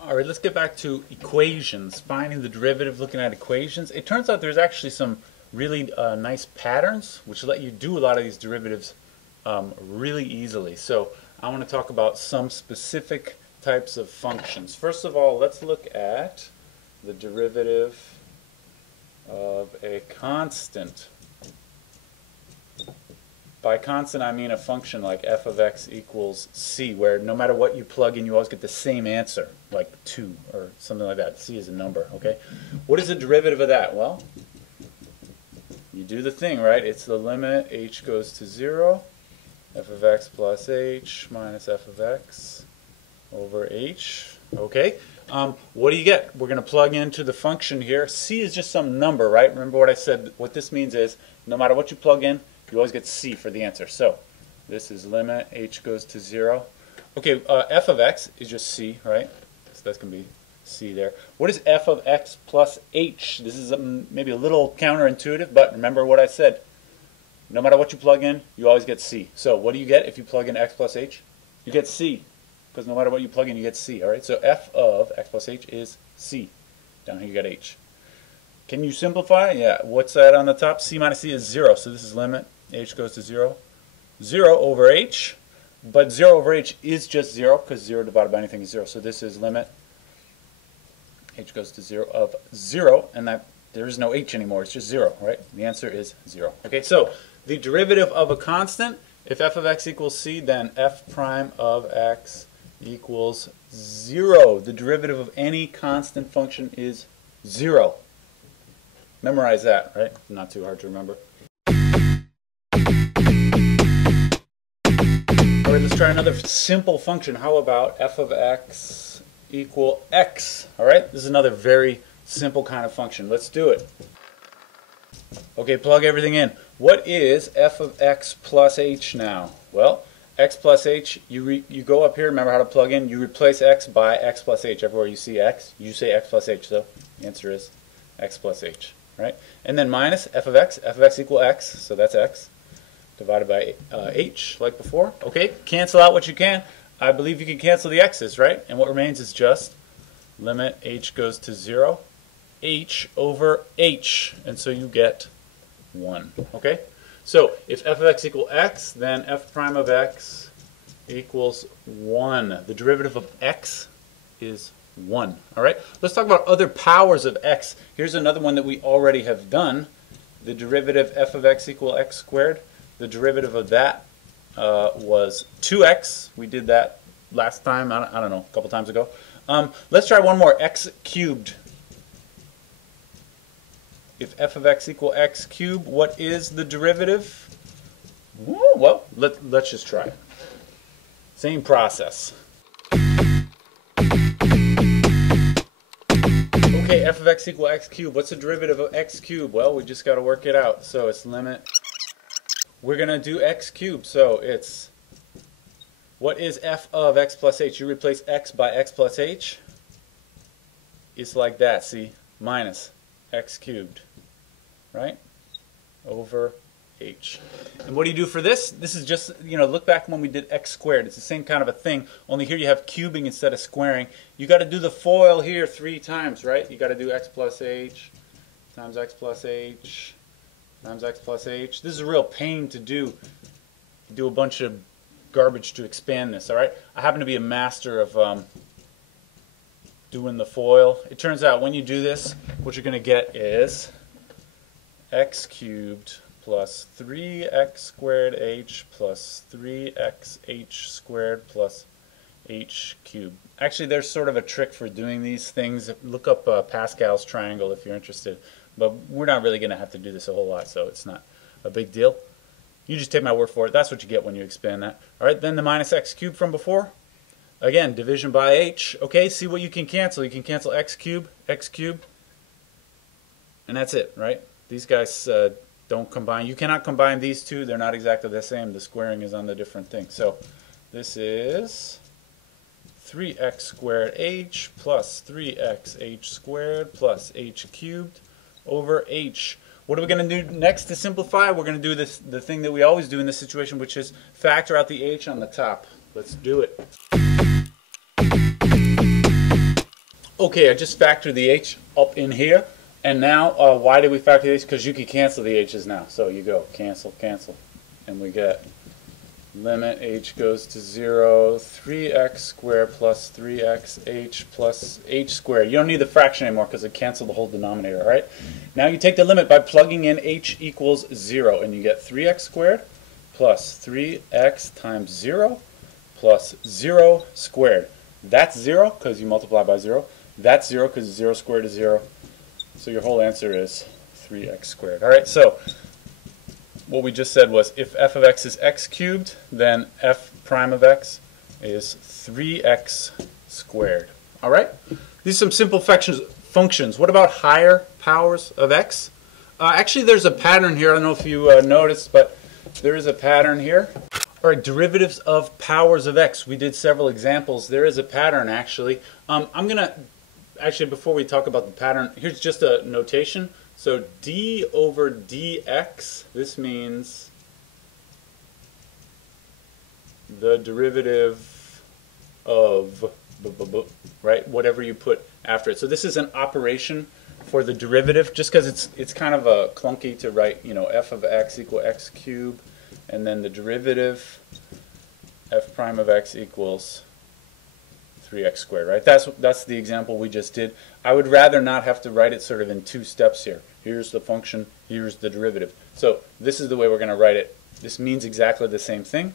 All right, let's get back to equations. Finding the derivative, looking at equations. It turns out there's actually some really nice patterns which let you do a lot of these derivatives really easily. So I want to talk about some specific types of functions. First of all, let's look at the derivative of a constant. By constant, I mean a function like f of x equals c, where no matter what you plug in, you always get the same answer, like 2 or something like that. C is a number, okay? What is the derivative of that? Well, you do the thing, right? It's the limit h goes to 0, f of x plus h minus f of x over h, okay? What do you get? We're going to plug into the function here. C is just some number, right? Remember what I said? What this means is no matter what you plug in, you always get c for the answer. So this is limit h goes to 0. Okay, f of x is just c, right? So that's going to be c there. What is f of x plus h? This is maybe a little counterintuitive, but remember what I said. No matter what you plug in, you always get c. So what do you get if you plug in x plus h? You get c, because no matter what you plug in, you get c. All right. So f of x plus h is c. Down here you got h. Can you simplify? Yeah. What's that on the top? C minus c is 0. So this is limit h goes to 0. 0 over h. But 0 over h is just 0, because 0 divided by anything is 0. So this is limit h goes to 0 of 0, and that there is no h anymore. It's just 0, right? The answer is 0. Okay, so the derivative of a constant, if f of x equals c, then f prime of x equals 0. The derivative of any constant function is 0. Memorize that, right? Not too hard to remember. All right, let's try another simple function. How about f of x equal x? All right, this is another very simple kind of function. Let's do it. Okay, plug everything in. What is f of x plus h now? Well, x plus h, you go up here, remember how to plug in, you replace x by x plus h. Everywhere you see x, you say x plus h. So the answer is x plus h, right? And then minus f of x equal x, so that's x, divided by h, like before. Okay, cancel out what you can. I believe you can cancel the x's, right? And what remains is just limit h goes to 0, h over h, and so you get 1. Okay? So if f of x equal x, then f prime of x equals 1. The derivative of x is 1. All right? Let's talk about other powers of x. Here's another one that we already have done. The derivative f of x equal x squared. The derivative of that was 2x. We did that last time, I don't know, a couple times ago. Let's try one more, x cubed. If f of x equal x cubed, what is the derivative? Well, let's just try it. Same process. Okay, f of x equal x cubed. What's the derivative of x cubed? Well, we just got to work it out. So it's limit. We're going to do x cubed. So it's, what is f of x plus h? You replace x by x plus h. It's like that, see? Minus x cubed, right? Over h. And what do you do for this? This is just, look back when we did x squared. It's the same kind of a thing, only here you have cubing instead of squaring. You got to do the FOIL here 3 times, right? You got to do x plus h times x plus h times x plus h. This is a real pain to do. You do a bunch of garbage to expand this, all right? I happen to be a master of doing the FOIL. It turns out when you do this, what you're going to get is x cubed plus 3x squared h plus 3xh squared plus h cubed. Actually, there's sort of a trick for doing these things. Look up Pascal's triangle if you're interested. But we're not really going to have to do this a whole lot, so it's not a big deal. You just take my word for it. That's what you get when you expand that. All right, then the minus x cubed from before. Again, division by h. Okay, see what you can cancel. You can cancel x cubed, and that's it, right? These guys don't combine. You cannot combine these two. They're not exactly the same. The squaring is on the different thing. So this is 3x squared h plus 3xh squared plus h cubed over h. What are we going to do next to simplify? We're going to do the thing that we always do in this situation, which is factor out the h on the top. Let's do it. Okay, I just factored the h up in here. And now, why did we factor the h? Because you can cancel the h's now. So you go, cancel, cancel. And we get limit h goes to 0, 3x squared plus 3xh plus h squared. You don't need the fraction anymore because it canceled the whole denominator, all right? Now you take the limit by plugging in h equals 0, and you get 3x squared plus 3x times 0 plus 0 squared. That's 0 because you multiply by 0. That's 0 because 0 squared is 0. So your whole answer is 3x squared. All right, so what we just said was if f of x is x cubed, then f prime of x is 3x squared. All right? These are some simple functions. What about higher powers of x? Actually, there's a pattern here. I don't know if you noticed, but there is a pattern here. All right, derivatives of powers of x. We did several examples. There is a pattern, actually. I'm going to, actually, before we talk about the pattern, here's just a notation. So d over dx, this means the derivative of, right, whatever you put after it. So this is an operation for the derivative, just because it's kind of clunky to write, you know, f of x equal x cubed, and then the derivative f prime of x equals 3x squared, right? That's the example we just did. I would rather not have to write it sort of in two steps here. Here's the function, here's the derivative. So this is the way we're going to write it. This means exactly the same thing.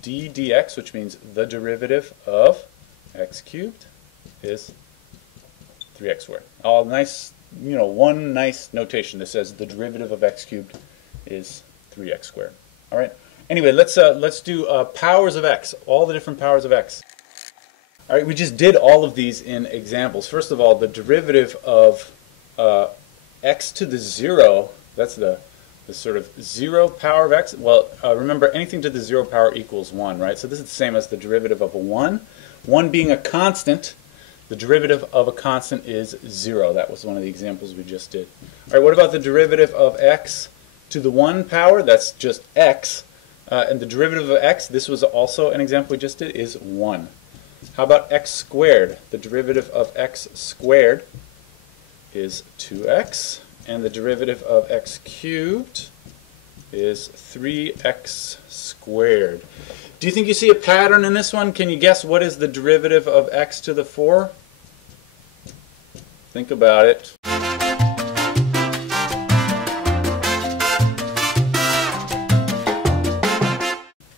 D dx, which means the derivative of x cubed, is 3x squared. All nice, you know, one nice notation that says the derivative of x cubed is 3x squared. All right. Anyway, let's do powers of x, all the different powers of x. All right, we just did all of these in examples. First of all, the derivative of x to the 0, that's the sort of 0 power of x. Well, remember, anything to the 0 power equals 1, right? So this is the same as the derivative of a 1. 1 being a constant, the derivative of a constant is 0. That was one of the examples we just did. All right, what about the derivative of x to the 1 power? That's just x. And the derivative of x, this was also an example we just did, is 1. How about x squared? The derivative of x squared is 2x, and the derivative of x cubed is 3x squared. Do you think you see a pattern in this one? Can you guess what is the derivative of x to the 4? Think about it.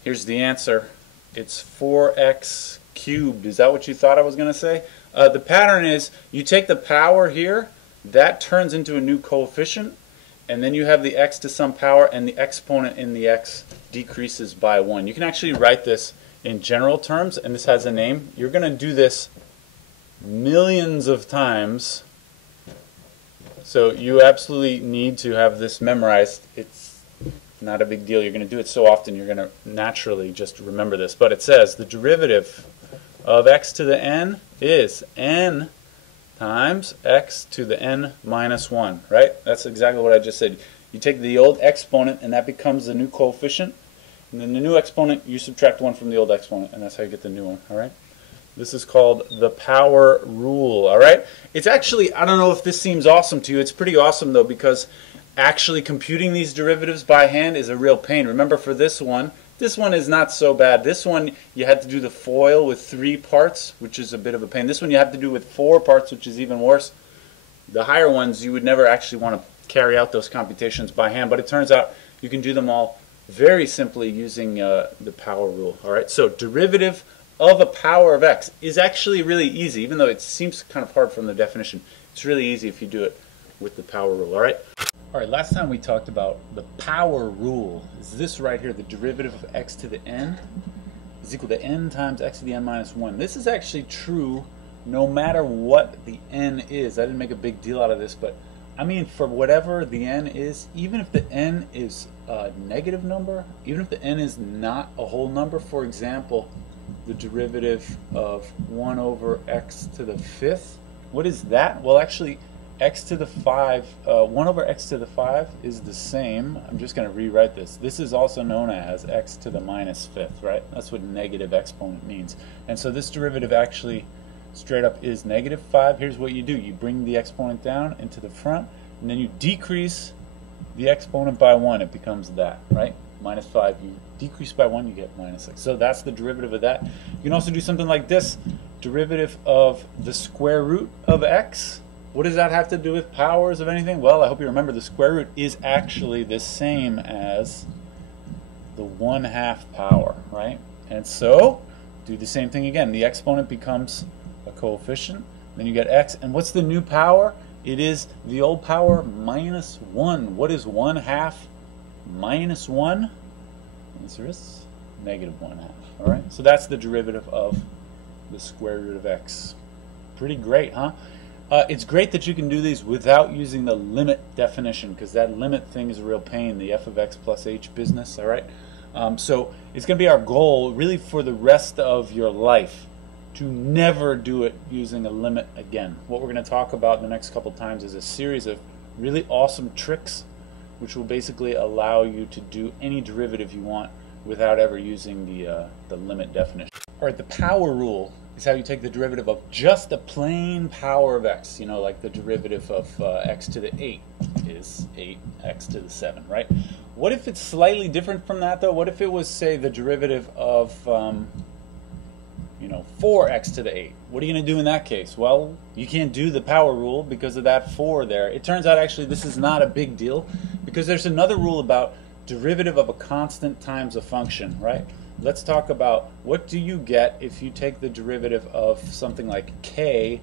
Here's the answer. It's 4x cubed. Is that what you thought I was going to say? The pattern is you take the power here, that turns into a new coefficient, and then you have the x to some power, and the exponent in the x decreases by 1. You can actually write this in general terms, and this has a name. You're going to do this millions of times, so you absolutely need to have this memorized. It's not a big deal. You're going to do it so often, you're going to naturally just remember this. But it says the derivative of x to the n is n times x to the n minus 1, right? That's exactly what I just said. You take the old exponent, and that becomes the new coefficient. And then the new exponent, you subtract 1 from the old exponent, and that's how you get the new one, all right? This is called the power rule, all right? It's actually, I don't know if this seems awesome to you. It's pretty awesome, though, because actually computing these derivatives by hand is a real pain. Remember, for this one is not so bad. This one, you had to do the FOIL with 3 parts, which is a bit of a pain. This one you have to do with 4 parts, which is even worse. The higher ones, you would never actually want to carry out those computations by hand, but it turns out you can do them all very simply using the power rule. All right, so derivative of a power of x is actually really easy, even though it seems kind of hard from the definition. It's really easy if you do it with the power rule, all right? All right, last time we talked about the power rule. Is this right here, the derivative of x to the n is equal to n times x to the n minus 1. This is actually true no matter what the n is. I didn't make a big deal out of this, but I mean for whatever the n is, even if the n is a negative number, even if the n is not a whole number, for example, the derivative of 1 over x to the 5th, what is that? Well, actually, x to the 5, 1 over x to the 5 is the same. I'm just going to rewrite this. This is also known as x to the minus 5th, right? That's what negative exponent means. And so this derivative actually straight up is negative 5. Here's what you do. You bring the exponent down into the front, and then you decrease the exponent by 1. It becomes that, right? Minus 5. You decrease by 1, you get minus 6. So that's the derivative of that. You can also do something like this. Derivative of the square root of x. What does that have to do with powers of anything? Well, I hope you remember the square root is actually the same as the 1/2 power, right? And so, do the same thing again. The exponent becomes a coefficient. Then you get x. And what's the new power? It is the old power minus 1. What is 1/2 minus 1? The answer is negative 1/2. All right? So that's the derivative of the square root of x. Pretty great, huh? It's great that you can do these without using the limit definition, because that limit thing is a real pain, the f of x plus h business, all right? So it's going to be our goal really for the rest of your life to never do it using a limit again. What we're going to talk about in the next couple times is a series of really awesome tricks which will basically allow you to do any derivative you want without ever using the limit definition. All right, the power rule is how you take the derivative of just a plain power of x. You know, like the derivative of x to the 8 is 8x to the 7, right? What if it's slightly different from that, though? What if it was, say, the derivative of, 4x to the 8? What are you going to do in that case? Well, you can't do the power rule because of that 4 there. It turns out, actually, this is not a big deal because there's another rule about derivative of a constant times a function, right? Let's talk about what do you get if you take the derivative of something like k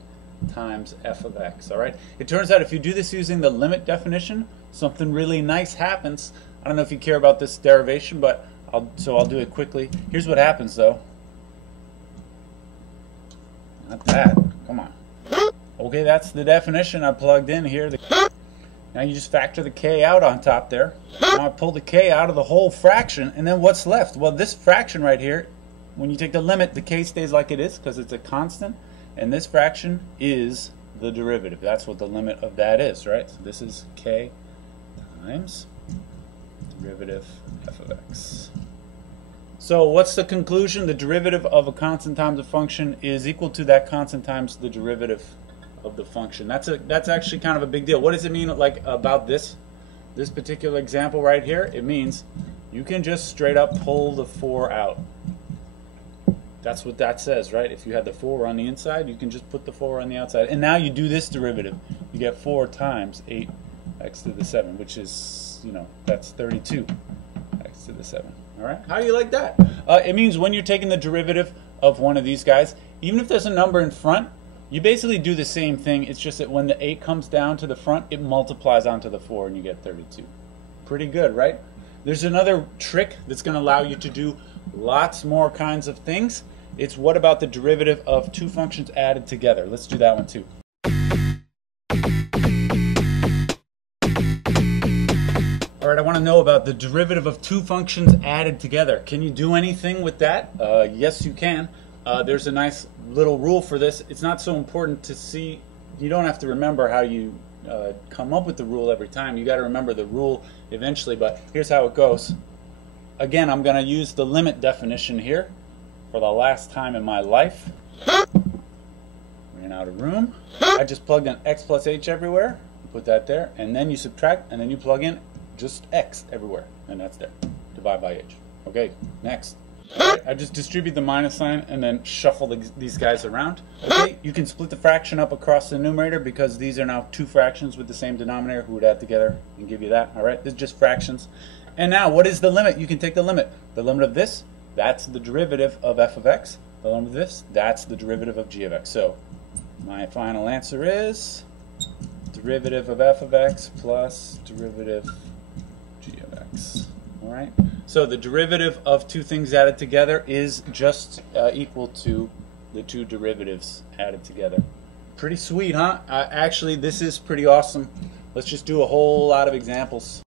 times f of x, all right? It turns out if you do this using the limit definition, something really nice happens. I don't know if you care about this derivation, but I'll do it quickly. Here's what happens, though. Not that. Come on. Okay, that's the definition I plugged in here. Now you just factor the k out on top there. Now I pull the k out of the whole fraction, and then what's left? Well, this fraction right here, when you take the limit, the k stays like it is because it's a constant, and this fraction is the derivative. That's what the limit of that is, right? So this is k times derivative f of x. So what's the conclusion? The derivative of a constant times a function is equal to that constant times the derivative of the function. That's actually kind of a big deal. What does it mean like about this particular example right here? It means you can just straight up pull the 4 out. That's what that says, right? If you had the 4 on the inside, you can just put the 4 on the outside. And now you do this derivative. You get 4 times 8x to the 7, which is, that's 32x to the 7. All right? How do you like that? It means when you're taking the derivative of one of these guys, even if there's a number in front, you basically do the same thing. It's just that when the 8 comes down to the front, it multiplies onto the 4 and you get 32. Pretty good, right? There's another trick that's going to allow you to do lots more kinds of things. It's what about the derivative of two functions added together? Let's do that one too. All right, I want to know about the derivative of two functions added together. Can you do anything with that? Yes, you can. There's a nice little rule for this. It's not so important to see. You don't have to remember how you come up with the rule every time. You got to remember the rule eventually, but here's how it goes. Again, I'm going to use the limit definition here for the last time in my life. Ran out of room. I just plugged in x plus h everywhere. Put that there, and then you subtract, and then you plug in just x everywhere, and that's there. Divide by h. Okay, next. Right, I just distribute the minus sign and then shuffle these guys around. Okay, you can split the fraction up across the numerator because these are now two fractions with the same denominator who would add together and give you that. All right, this is just fractions. And now, what is the limit? You can take the limit. The limit of this, that's the derivative of f of x. The limit of this, that's the derivative of g of x. So my final answer is derivative of f of x plus derivative g of x. All right. So the derivative of two things added together is just equal to the two derivatives added together. Pretty sweet, huh? Actually, this is pretty awesome. Let's just do a whole lot of examples.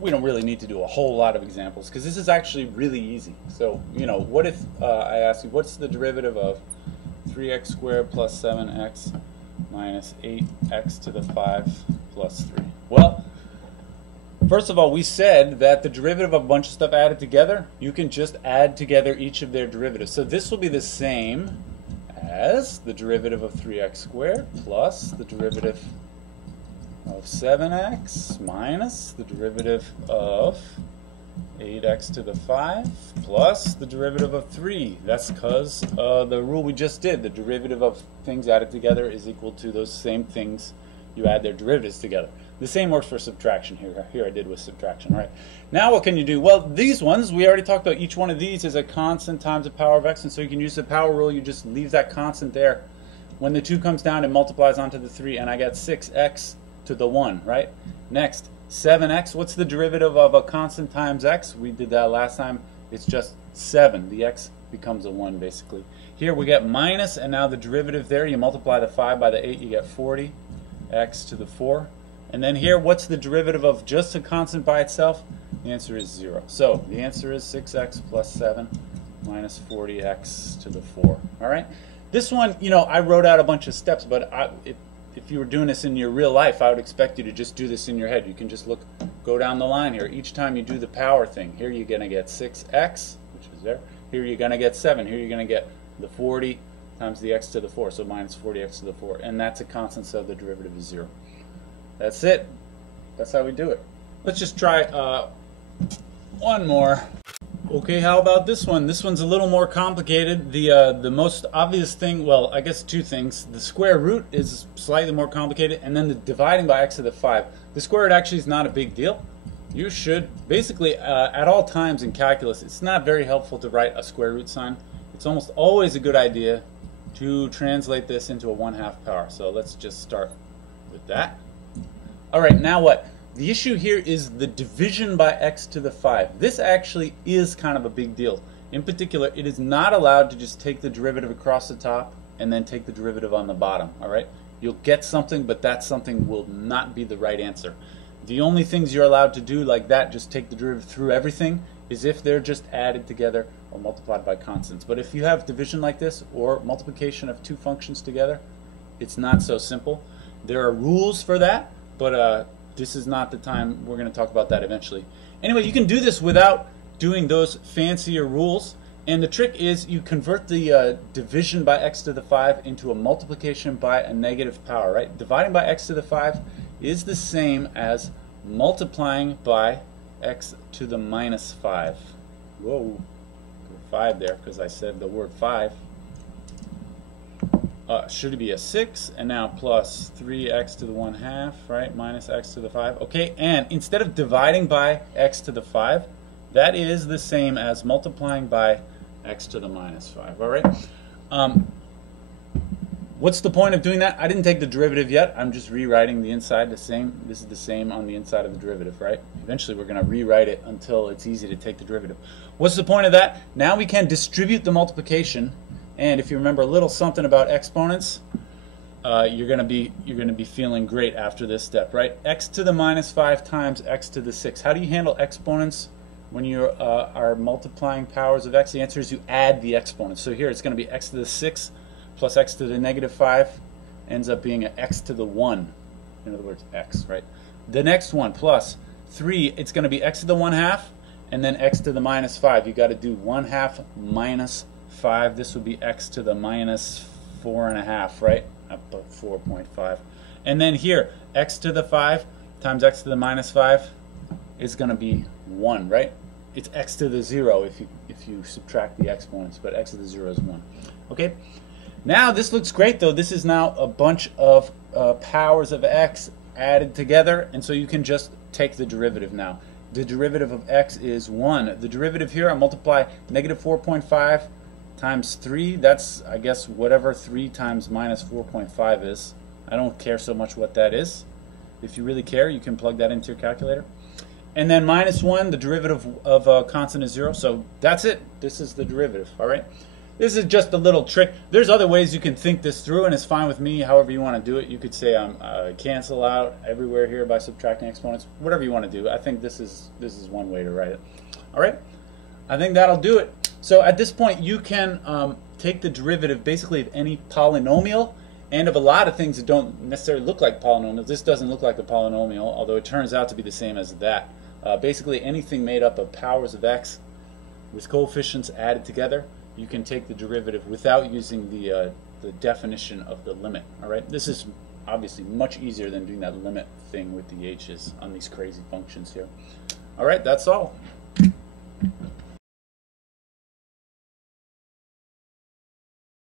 We don't really need to do a whole lot of examples because this is actually really easy. So, what if I ask you, what's the derivative of 3x squared plus 7x minus 8x to the 5 plus 3? Well, first of all, we said that the derivative of a bunch of stuff added together, you can just add together each of their derivatives. So this will be the same as the derivative of 3x squared plus the derivative of 7x minus the derivative of 8x to the 5 plus the derivative of 3. That's because the rule we just did. The derivative of things added together is equal to those same things you add their derivatives together. The same works for subtraction here. Here I did with subtraction. All right. Now what can you do? Well, these ones, we already talked about each one of these is a constant times the power of x, and so you can use the power rule. You just leave that constant there. When the 2 comes down, it multiplies onto the 3, and I got 6x to the 1, right? Next, 7x, what's the derivative of a constant times x? We did that last time. It's just 7. The x becomes a 1, basically. Here we get minus, and now the derivative there, you multiply the 5 by the 8, you get 40x to the 4. And then here, what's the derivative of just a constant by itself? The answer is 0. So the answer is 6x plus 7 minus 40x to the 4. All right? This one, you know, I wrote out a bunch of steps, but if you were doing this in your real life, I would expect you to just do this in your head. You can just go down the line here. Each time you do the power thing, here you're going to get 6x, which is there. Here you're going to get 7. Here you're going to get the 40 times the x to the 4, so minus 40x to the 4. And that's a constant, so the derivative is 0. That's it. That's how we do it. Let's just try one more. Okay, how about this one? This one's a little more complicated. The most obvious thing, well, I guess two things. The square root is slightly more complicated, and then the dividing by x to the 5. The square root actually is not a big deal. You should, basically, at all times in calculus, it's not very helpful to write a square root sign. It's almost always a good idea to translate this into a 1/2 power. So let's just start with that. All right, now what? The issue here is the division by x to the 5. This actually is kind of a big deal. In particular, it is not allowed to just take the derivative across the top and then take the derivative on the bottom. All right? You'll get something, but that something will not be the right answer. The only things you're allowed to do like that, just take the derivative through everything, is if they're just added together or multiplied by constants. But if you have division like this or multiplication of two functions together, it's not so simple. There are rules for that, but this is not the time. We're going to talk about that eventually. Anyway, you can do this without doing those fancier rules. And the trick is you convert the division by x to the 5 into a multiplication by a negative power, right? Dividing by x to the 5 is the same as multiplying by x to the minus 5. Whoa, 5 there because I said the word 5. Should be a 6, and now plus 3x to the 1/2, right, minus x to the 5. Okay, and instead of dividing by x to the 5, that is the same as multiplying by x to the minus 5, all right? What's the point of doing that? I didn't take the derivative yet. I'm just rewriting the inside the same. This is the same on the inside of the derivative, right? Eventually we're going to rewrite it until it's easy to take the derivative. What's the point of that? Now we can distribute the multiplication. And if you remember a little something about exponents, you're going to be feeling great after this step, right? X to the minus 5 times x to the 6. How do you handle exponents when you are multiplying powers of x? The answer is you add the exponents. So here it's going to be x to the 6 plus x to the negative 5 ends up being an x to the 1. In other words, x, right? The next one plus 3, it's going to be x to the 1/2 and then x to the minus 5. You got to do 1/2 minus 5. This would be x to the minus 4.5, right? I put 4.5. And then here, x to the 5 times x to the minus 5 is going to be 1, right? It's x to the 0 if you subtract the exponents, but x to the 0 is 1. Okay? Now this looks great though. This is now a bunch of powers of x added together, and so you can just take the derivative now. The derivative of x is 1. The derivative here, I multiply negative 4.5 times 3, that's, I guess, whatever 3 times minus 4.5 is. I don't care so much what that is. If you really care, you can plug that into your calculator. And then minus 1, the derivative of a constant is 0. So that's it. This is the derivative, all right? This is just a little trick. There's other ways you can think this through, and it's fine with me, however you want to do it. You could say cancel out everywhere here by subtracting exponents, whatever you want to do. I think this is one way to write it. All right? I think that'll do it. So at this point, you can take the derivative basically of any polynomial and of a lot of things that don't necessarily look like polynomials. This doesn't look like a polynomial, although it turns out to be the same as that. Basically anything made up of powers of x with coefficients added together, you can take the derivative without using the definition of the limit. All right, this is obviously much easier than doing that limit thing with the h's on these crazy functions here. All right, that's all.